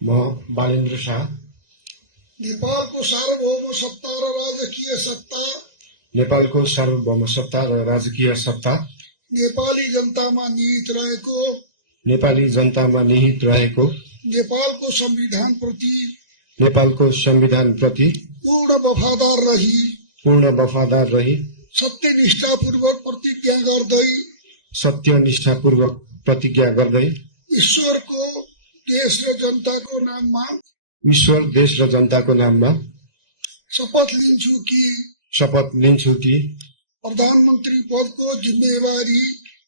म बालेन्द्र शाह नेपालको सार्वभौम सत्ता र राजकीय सत्ता नेपालको सार्वभौम सत्ता र राजकीय सत्ता नेपाली जनतामा निहित रहेको नेपाली जनतामा निहित रहेको नेपालको संविधान प्रति पूर्ण वफादार रही सत्यनिष्ठापूर्वक प्रतिज्ञा गर्दै ईश्वर, देश र जनताको नाममा शपथ लिन्छु कि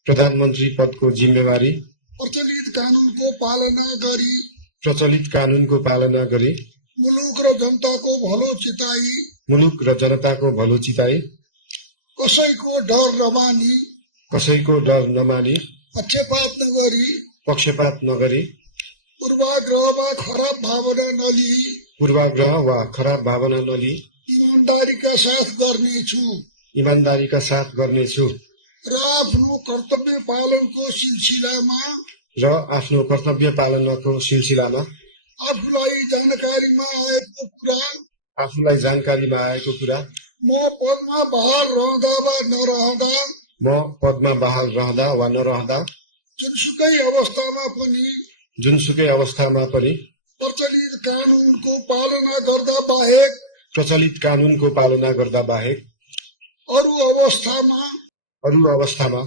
प्रधानमन्त्री पदको जिम्मेवारी प्रचलित कानूनको पालना गरी मुलुक र जनताको भलो चिताई कसैको डर नमानी पक्षपात नगरी पूर्वाग्रह वा खराब भावना नलिई इमानदारीका साथ गर्नेछु र आफ्नो कर्तव्य पालनको सिलसिलामा आफूलाई जानकारीमा आएको कुरा म पदमा बहाल रहँदा वा नरहँदा जुनसुकै अवस्थामा पनि प्रचलित कानूनको पालना गर्दा बाहेक अरू अवस्थामा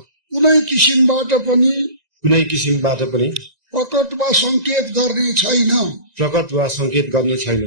कुनै किसिमबाट पनि प्रकट वा संकेत गर्ने छैन।